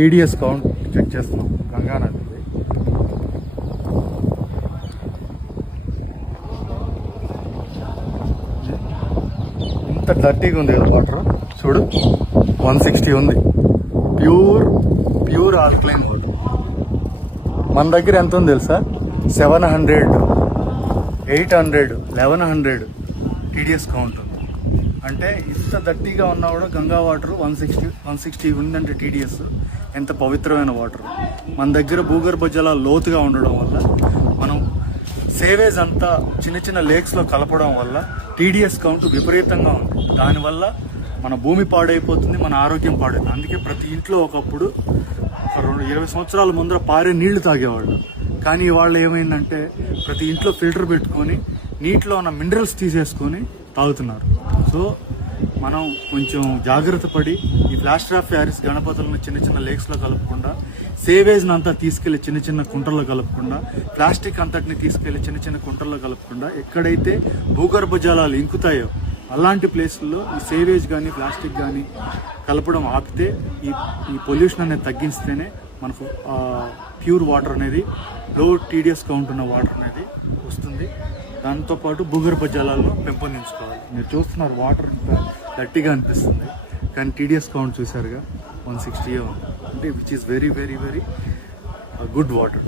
TDS count check చేస్తున్నాం గంగా నది. ఇంత డర్టీగా ఉంది కదా వాటర్, చూడు 160 ఉంది. Pure alkaline water. మన దగ్గర ఎంత ఉంది తెలుసా? 700, 800, 1100 టీడీఎస్ కౌంట్ ఉంది. అంటే ఇంత దట్టిగా ఉన్నా కూడా గంగా వాటర్ 160 ఉందంటే టీడీఎస్ ఎంత పవిత్రమైన వాటర్. మన దగ్గర భూగర్భ జలాలు లోతుగా ఉండడం వల్ల, మనం సేవేజ్ అంతా చిన్న చిన్న లేక్స్లో కలపడం వల్ల టీడీఎస్ కౌంట్ విపరీతంగా ఉంది. దానివల్ల మన భూమి పాడైపోతుంది, మన ఆరోగ్యం పాడైపోతుంది. అందుకే ప్రతి ఇంట్లో ఒకప్పుడు 20 సంవత్సరాల ముందర పారే నీళ్లు తాగేవాళ్ళు. కానీ ఇవాళ ఏమైందంటే ప్రతి ఇంట్లో ఫిల్టర్ పెట్టుకొని నీటిలో ఉన్న మినరల్స్ తీసేసుకొని తాగుతున్నారు. సో మనం కొంచెం జాగ్రత్త పడి ఈ ప్లాస్టర్ ఆఫ్ ప్యారిస్ గణపతులను చిన్న చిన్న లేక్స్లో కలపకుండా, సేవేజ్ని అంతా తీసుకెళ్లి చిన్న చిన్న కుంటల్లో కలపకుండా, ప్లాస్టిక్ అంతటిని తీసుకెళ్లి చిన్న చిన్న కుంటల్లో కలపకుండా, ఎక్కడైతే భూగర్భ జలాలు ఇంకుతాయో అలాంటి ప్లేసుల్లో ఈ సేవేజ్ కానీ ప్లాస్టిక్ కానీ కలపడం ఆపితే, ఈ పొల్యూషన్ అనేది తగ్గిస్తేనే మనకు ప్యూర్ వాటర్ అనేది, లో టీడీఎస్ కౌంట్ ఉన్న వాటర్ అనేది వస్తుంది. దాంతోపాటు భూగర్భ జలాలను పెంపొందించుకోవాలి. మీరు చూస్తున్నారు వాటర్ గట్టిగా అనిపిస్తుంది, కానీ టీడీఎస్ కౌంట్ చూసారుగా 160 ఉంది. అంటే which is very very very good water.